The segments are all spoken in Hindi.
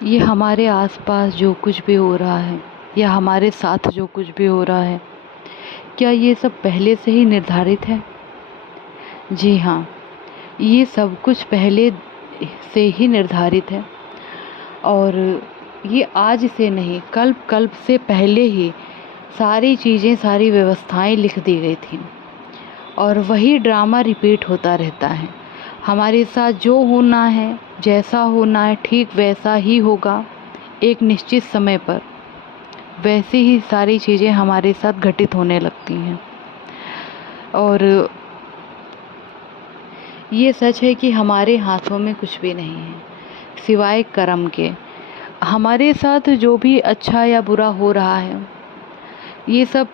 ये हमारे आसपास जो कुछ भी हो रहा है या हमारे साथ जो कुछ भी हो रहा है, क्या ये सब पहले से ही निर्धारित है? जी हाँ, ये सब कुछ पहले से ही निर्धारित है और ये आज से नहीं, कल्प से पहले ही सारी चीज़ें, सारी व्यवस्थाएं लिख दी गई थी और वही ड्रामा रिपीट होता रहता है। हमारे साथ जो होना है, जैसा होना है, ठीक वैसा ही होगा एक निश्चित समय पर। वैसे ही सारी चीज़ें हमारे साथ घटित होने लगती हैं और ये सच है कि हमारे हाथों में कुछ भी नहीं है सिवाय कर्म के। हमारे साथ जो भी अच्छा या बुरा हो रहा है, ये सब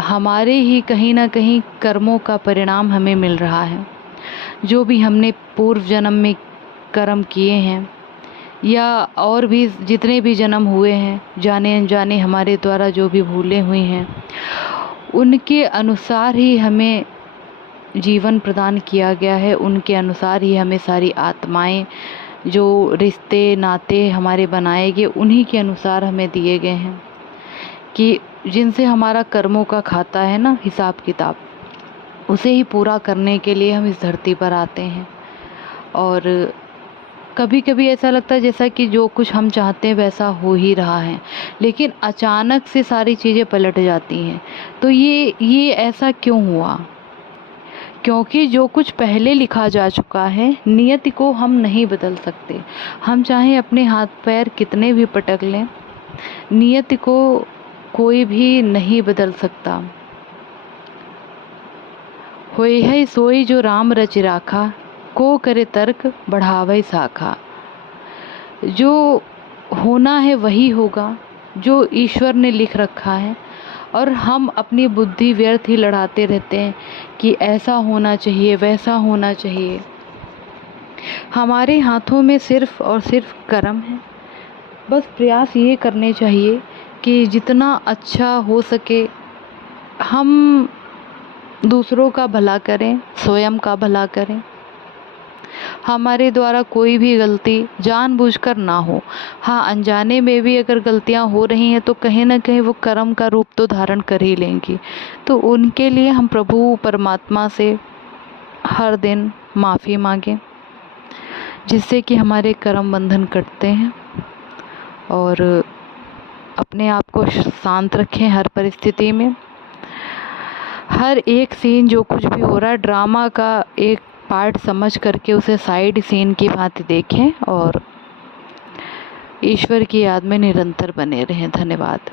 हमारे ही कहीं ना कहीं कर्मों का परिणाम हमें मिल रहा है। जो भी हमने पूर्व जन्म में कर्म किए हैं या और भी जितने भी जन्म हुए हैं, जाने अनजाने हमारे द्वारा जो भी भूलें हुई हैं, उनके अनुसार ही हमें जीवन प्रदान किया गया है। उनके अनुसार ही हमें सारी आत्माएं, जो रिश्ते नाते हमारे बनाए गए, उन्हीं के अनुसार हमें दिए गए हैं कि जिनसे हमारा कर्मों का खाता है ना, हिसाब किताब, उसे ही पूरा करने के लिए हम इस धरती पर आते हैं। और कभी कभी ऐसा लगता है जैसा कि जो कुछ हम चाहते हैं वैसा हो ही रहा है, लेकिन अचानक से सारी चीज़ें पलट जाती हैं। तो ये ऐसा क्यों हुआ? क्योंकि जो कुछ पहले लिखा जा चुका है, नियति को हम नहीं बदल सकते। हम चाहे अपने हाथ पैर कितने भी पटक लें, नियति को कोई भी नहीं बदल सकता। होए है सोई जो राम रच राखा, को करे तर्क बढ़ावे शाखा। जो होना है वही होगा, जो ईश्वर ने लिख रखा है, और हम अपनी बुद्धि व्यर्थ ही लड़ाते रहते हैं कि ऐसा होना चाहिए, वैसा होना चाहिए। हमारे हाथों में सिर्फ और सिर्फ कर्म है। बस प्रयास ये करने चाहिए कि जितना अच्छा हो सके हम दूसरों का भला करें, स्वयं का भला करें। हमारे द्वारा कोई भी गलती जानबूझकर ना हो। हाँ, अनजाने में भी अगर गलतियां हो रही हैं तो कहीं ना कहीं वो कर्म का रूप तो धारण कर ही लेंगी। तो उनके लिए हम प्रभु परमात्मा से हर दिन माफ़ी मांगें, जिससे कि हमारे कर्म बंधन कटते हैं। और अपने आप को शांत रखें हर परिस्थिति में। हर एक सीन जो कुछ भी हो रहा है, ड्रामा का एक पार्ट समझ करके उसे साइड सीन की भांति देखें और ईश्वर की याद में निरंतर बने रहें। धन्यवाद।